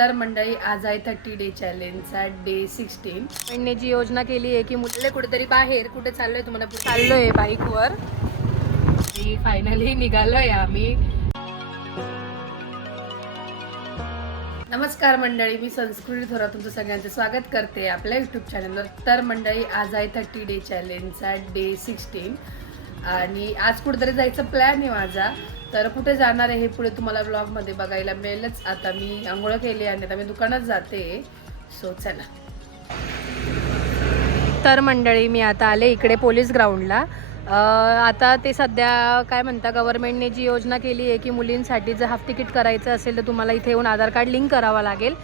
तर मंडळी आज आहे 30 डे चॅलेंजचा डे 16. त्यांनी जी योजना केली आहे की मुले कुठेतरी बाहेर कुठे चाललोय तुम्हाला चाललोय बाईकवर. फायनली निघालोय आम्ही. नमस्कार मंडळी, मी संस्कृती थोरात तुमचं सगळ्यांचं स्वागत करते आपल्या यूट्यूब चॅनलवर. तर मंडळी आज आहे 30 डे चॅलेंजचा डे 16 आणि आज कुठेतरी जायचं प्लॅन आहे माझा. तर कुठे जाणार आहे हे पुढे तुम्हाला ब्लॉगमध्ये बघायला मिळेलच. आता मी आंघोळ केली आणि आता मी दुकानात जाते. सो चला. तर मंडळी मी आता आले इकडे पोलीस ग्राउंडला. आता ते सध्या काय म्हणता, गव्हर्नमेंटने जी योजना केली आहे की मुलींसाठी जर हाफ तिकीट करायचं असेल तर तुम्हाला इथे येऊन आधार कार्ड लिंक करावं लागेल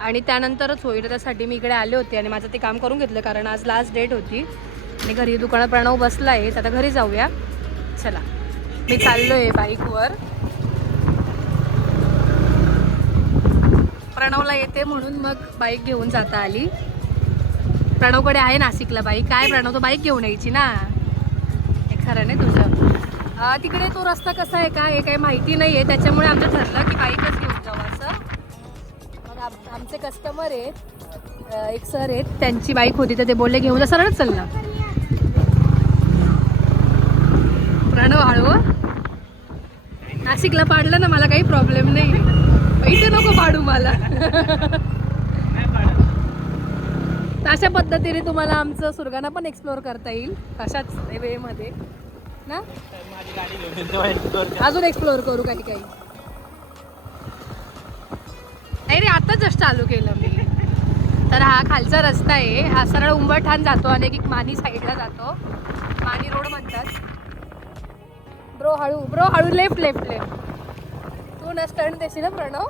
आणि त्यानंतरच होईल. त्यासाठी मी इकडे आले होते आणि माझं ते काम करून घेतलं कारण आज लास्ट डेट होती. आणि घरी दुकानात प्रणव बसला आहे. आता घरी जाऊया. चला, मी चाललो आहे बाईकवर. प्रणवला येते म्हणून मग बाईक घेऊन जाता आली. प्रणवकडे आहे नाशिकला बाईक. काय प्रणव, तो बाईक घेऊन यायची ना. हे खरं नाही तुझं. तिकडे तो रस्ता कसा आहे का हे काही माहिती नाही आहे, त्याच्यामुळे आमचं ठरलं की बाईकच घेऊन जाऊ असं. मग आमचे कस्टमर आहेत, एक सर आहेत, त्यांची बाईक होती तर ते बोलले घेऊन जा. सरळच चल ना प्रणव, हळू. नाशिकला पाडलं ना मला काही प्रॉब्लेम नाही, इथे नको पाडू मला. अशा पद्धतीने तुम्हाला आमचं सुरगाणा पण एक्सप्लोअर करता येईल अशाच वेमध्ये ना. अजून एक्सप्लोअर करू काही काही. नाही रे, आता जस्ट चालू केलं मी. तर हा खालचा रस्ता आहे, हा सरळ उंबरठाण जातो आणि एक मानी साईडला जातो. मानी रोड म्हणतात. ब्रो हळू, ब्रो हळू. Left left left. तू ना स्टंट देशील ना प्रणव.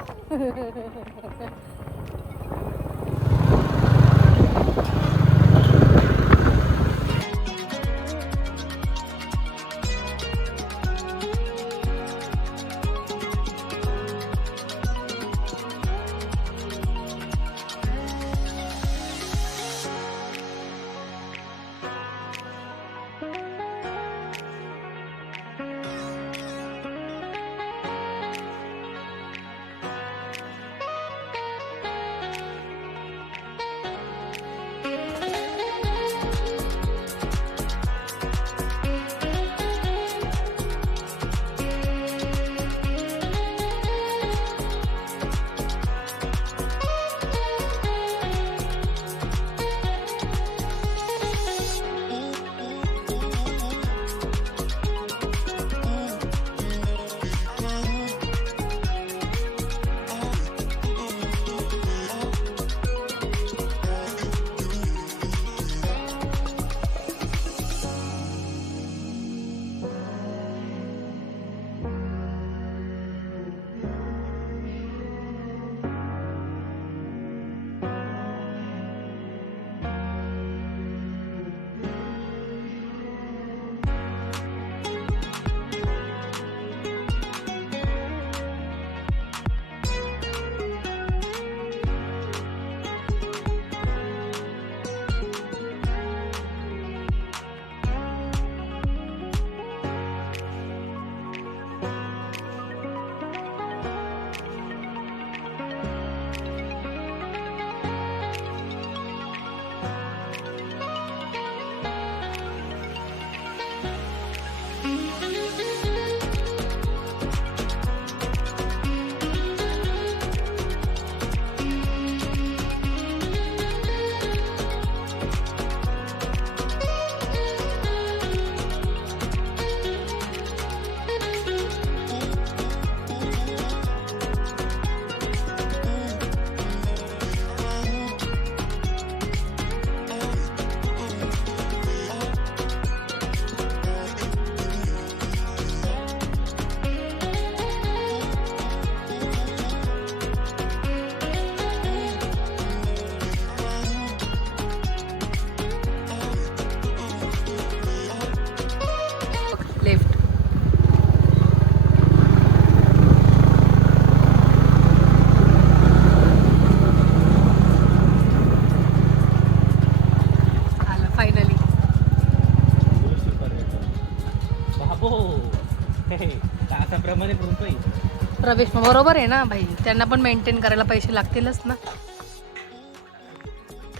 प्रवेश बरोबर आहे ना भाई, त्यांना पण मेंटेन करायला पैसे लागतीलच ना.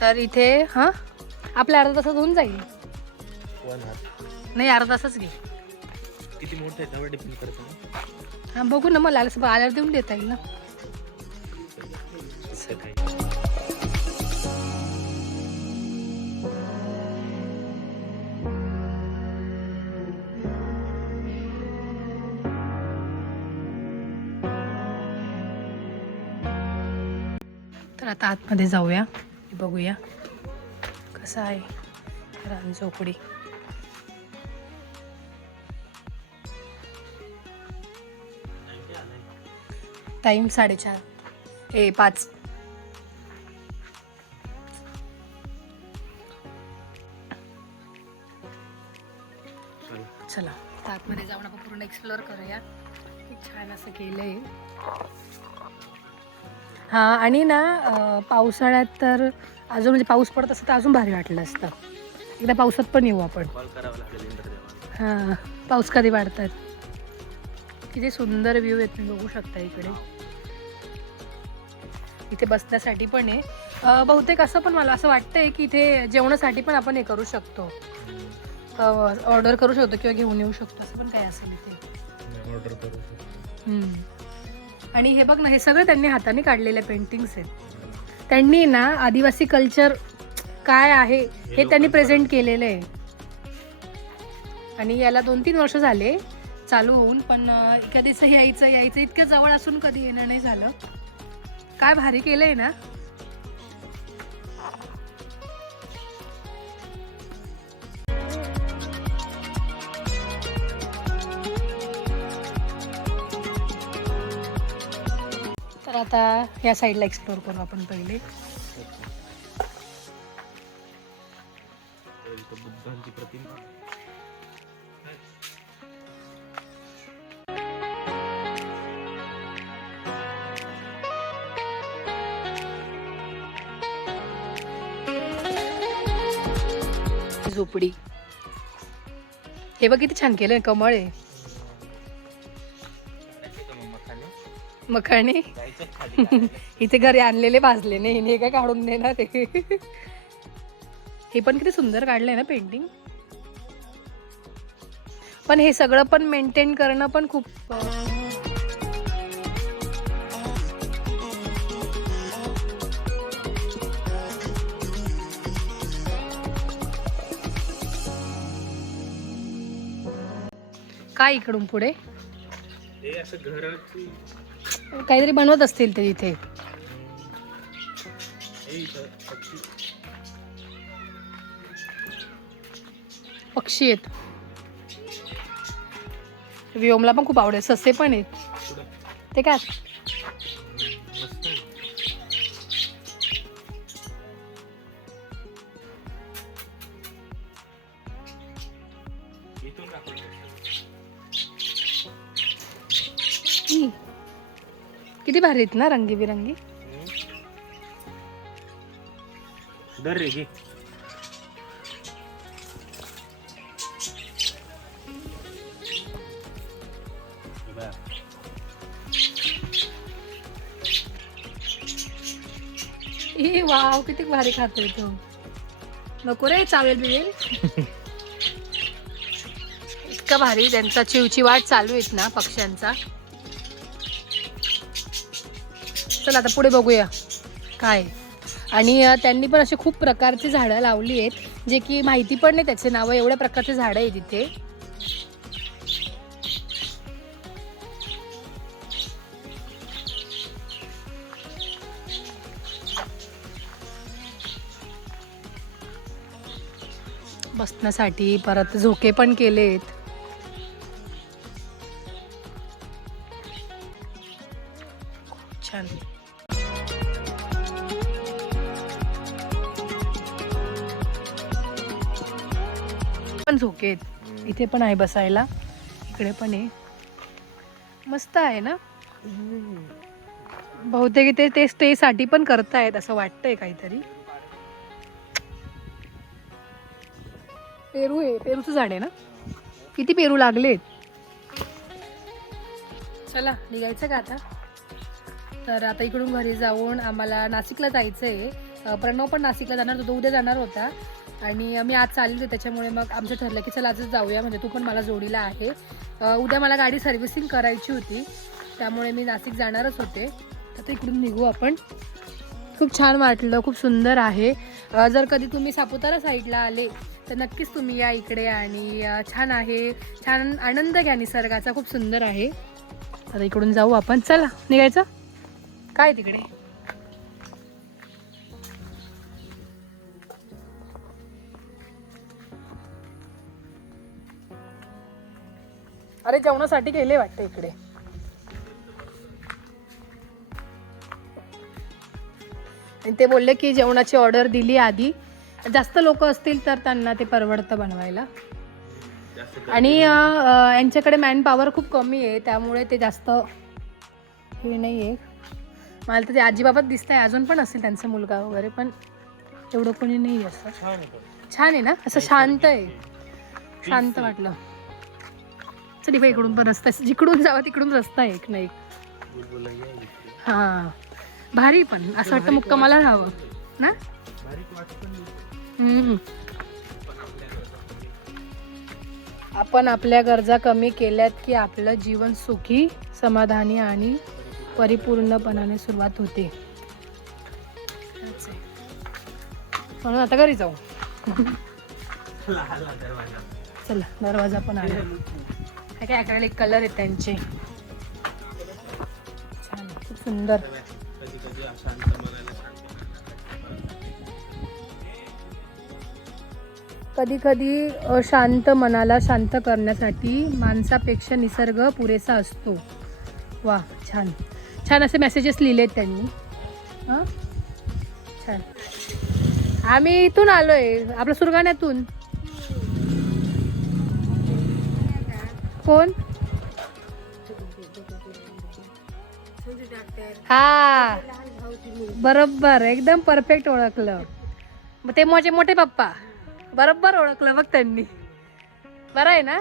तर इथे हां आपल्या अर्धा तासात होऊन जाईल. नाही अर्धा तासच घे. किती मोठं आहे त्यावर डिपेंड करतं. हां बघू ना, मला आल्यावर देऊन देता येईल ना. तर आता आतमध्ये जाऊया, बघूया कसं आहे रानचोपडी. टाइम 4:30 चला तर आतमध्ये जाऊन आपण पूर्ण एक्सप्लोअर करूया. खूप छान असं केलंय. हां आणि ना पावसाळ्यात तर अजून म्हणजे पाऊस पडत असतं तर अजून भारी वाटलं असतं. एकदा पावसात पण येऊ आपण. हां पाऊस कधी वाढतात. किती सुंदर व्ह्यू आहे, तुम्ही बघू शकता इकडे. इथे बसण्यासाठी पण आहे. बहुतेक असं पण मला असं वाटतंय की इथे जेवणासाठी पण आपण हे करू शकतो, ऑर्डर करू शकतो किंवा घेऊन येऊ शकतो, असं पण काय असेल इथे ऑर्डर करू. आणि हे बघ ना, हे सगळं त्यांनी हाताने काढलेले पेंटिंग्स आहेत. त्यांनी ना आदिवासी कल्चर काय आहे हे त्यांनी प्रेझेंट केलेलं आहे. आणि याला 2-3 वर्ष झाले चालू होऊन, पण कधीच यायचं इतक्या जवळ असून कधी येणं नाही झालं. काय भारी केलंय ना. तर आता या साईडला एक्सप्लोर करू आपण पहिले. बुद्धांची प्रतिमा. झोपडी हे बघ किती छान केलंय, कमळ आहे. मखाणे इथे घरी आणलेले भाजले नाही, हे काय काढून देणार ते. हे पण किती सुंदर काढलंय ना पेंटिंग. पण हे सगळं पण मेंटेन करणं पण खूप काय इकडून पुढे काहीतरी बनवत असतील ते इथे. पक्षी आहेत. व्योमला पण खूप आवडेल. ससे पण आहेत. ते काय किती भारी आहेत ना, रंगीबिरंगी. दर रे घे. वाव किती भारी खातोय तो. नको रे चावेल बिवेल. इतका भारी त्यांचा चिवचिवाट चालू आहेत ना पक्ष्यांचा. चला आता पुढे बघूया काय. आणि त्यांनी पण असे खूप प्रकारची झाडं लावली आहेत जे की माहिती पण नाही त्याचे नावं. एवढ्या प्रकारचे झाडं आहेत इथे. बसण्यासाठी परत झोके पण केलेत. छान. पण झोके आहेत इथे पण आहे बसायला. इकडे पण आहे. मस्त आहे ना. बहुतेक ते स्टे साठी पण करतायत असं वाटतंय काहीतरी. पेरू आहे. पेरूचं झाड आहे ना. किती पेरू लागलेत. चला निघायचं का आता? तर आता इकडून घरी जाऊन आम्हाला नाशिकला जायचं आहे. प्रणव पण नाशिकला जाणार, तो उद्या जाणार होता आणि मी आज चालली होते, त्याच्यामुळे मग आमचं ठरलं की चला आजच जाऊया, म्हणजे तू पण मला जोडीला आहे. उद्या मला गाडी सर्व्हिसिंग करायची होती, त्यामुळे मी नाशिक जाणारच होते. आता इकडून निघू आपण. खूप छान वाटलं, खूप सुंदर आहे. जर कधी तुम्ही सापुतारा साईडला आले तर नक्कीच तुम्ही या इकडे आणि छान आहे, छान आनंद घ्या निसर्गाचा, खूप सुंदर आहे. आता इकडून जाऊ आपण. चला निघायचं काय तिकडे? अरे जेवणासाठी गेले वाटतं इकडे. आणि ते बोलले की जेवणाची ऑर्डर दिली आधी, जास्त लोक असतील तर त्यांना ते परवडतं बनवायला. आणि यांच्याकडे मॅन पॉवर खूप कमी आहे, त्यामुळे ते जास्त हे नाही आहे. मला तर ते आजीबाबाच दिसत आहे, अजून पण असेल त्यांचा मुलगा वगैरे, पण एवढं कोणी नाही असं. छान आहे ना, असं शांत आहे, शांत वाटलं. चल बाई, इकडून पण रस्ता, जिकडून जावं तिकडून रस्ता आहे एक ना एक. हां भारी, पण असं वाटतं मुक्कामाला राहावं ना. आपण आपल्या गरजा कमी केल्यात की आपलं जीवन सुखी, समाधानी आणि परिपूर्णपणाने सुरुवात होते. म्हणून आता घरी जाऊ. चला दरवाजा पण आला. काय अकॅडेलिक कलर आहेत त्यांचे, छान, खूप सुंदर. कधी कधी शांत मनाला शांत करण्यासाठी माणसापेक्षा निसर्ग पुरेसा असतो. वा, छान छान असे मेसेजेस लिहिलेत त्यांनी. हां छान. आम्ही इथून आलोय, आपल्या सुरगाण्यातून. कोण? हा बरोबर, एकदम परफेक्ट ओळखलं. मग ते माझे मोठे पप्पा, बरोबर ओळखलं बघ त्यांनी. बरं आहे ना.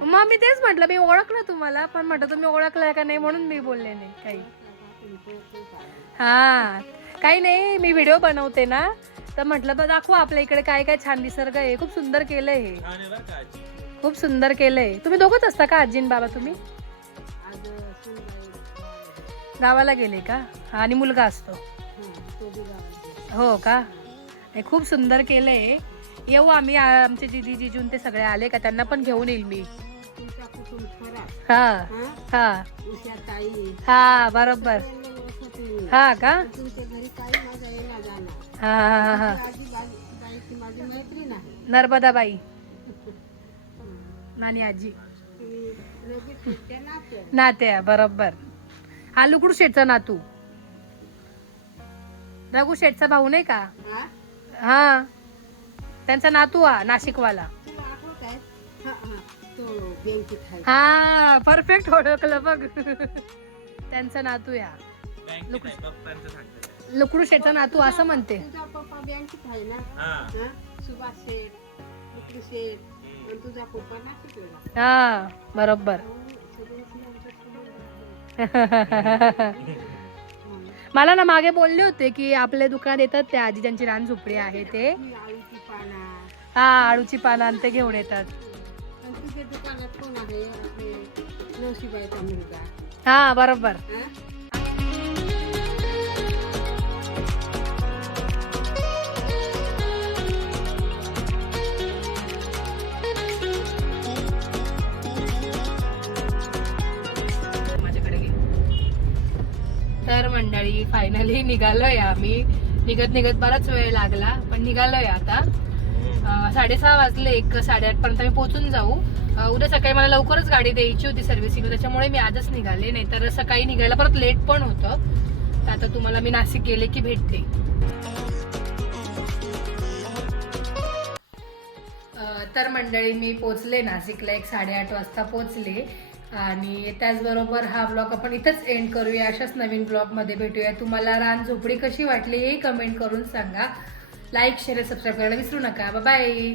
मग मी तेच म्हटलं, मी ओळखलं तुम्हाला, पण म्हटलं तुम्ही ओळखलं का नाही म्हणून मी बोलले नाही काही. हा काही नाही, मी व्हिडिओ बनवते ना, तर म्हटलं बघ दाखवा आपल्या इकडे काय काय छान निसर्ग आहे. खूप सुंदर केलंय हे, खूप सुंदर केलंय. तुम्ही दोघंच असता का, आजी आणि बाबा? तुम्ही गावाला गेले का? आणि मुलगा असतो? हो का. खूप सुंदर केलंय. येऊ आम्ही, आमचे दीदी जिजून ते सगळे आले का त्यांना पण घेऊन येईल मी. हा हा हा बरोबर. हा का. हा हा हा. नर्मदाबाई, नानी आजी नात्या, बरोबर. हा लुकडू शेठचा नातू, रघु शेठचा भाऊ नाही का. हा त्यांचा नातू हा नाशिकवाला. हा परफेक्ट ओळखलं बघ. त्यांचा नातू या लुकडू शेठचा नातू असं म्हणते. हा बरोबर. मला ना मागे बोलले होते की आपले दुकान येतात त्या आजी, त्यांची रान झोपडी आहे ते. हा आळूची पानं आणि ते घेऊन येतात. हा बरोबर. तर मंडळी फायनली निघालोय आम्ही. निघत निघत बराच वेळ लागला, पण निघालोय आता. 6:30 वाजले, 1-8:30 पर्यंत मी पोहोचून जाऊ. उद्या सकाळी मला लवकरच गाडी द्यायची होती सर्व्हिसिंग, त्याच्यामुळे मी आजच निघाले, नाही तर सकाळी निघायला परत लेट पण होतं. तर आता तुम्हाला मी नाशिक गेले की भेटते. तर मंडळी मी पोचले नाशिकला, 8:30 वाजता पोचले. आणि त्याचबरोबर हा ब्लॉग आपण इथंच एंड करूया. अशाच नवीन ब्लॉगमध्ये भेटूया. तुम्हाला रान झोपडी कशी वाटली हे कमेंट करून सांगा. लाईक, शेअर, सबस्क्राईब करायला विसरू नका. बाय.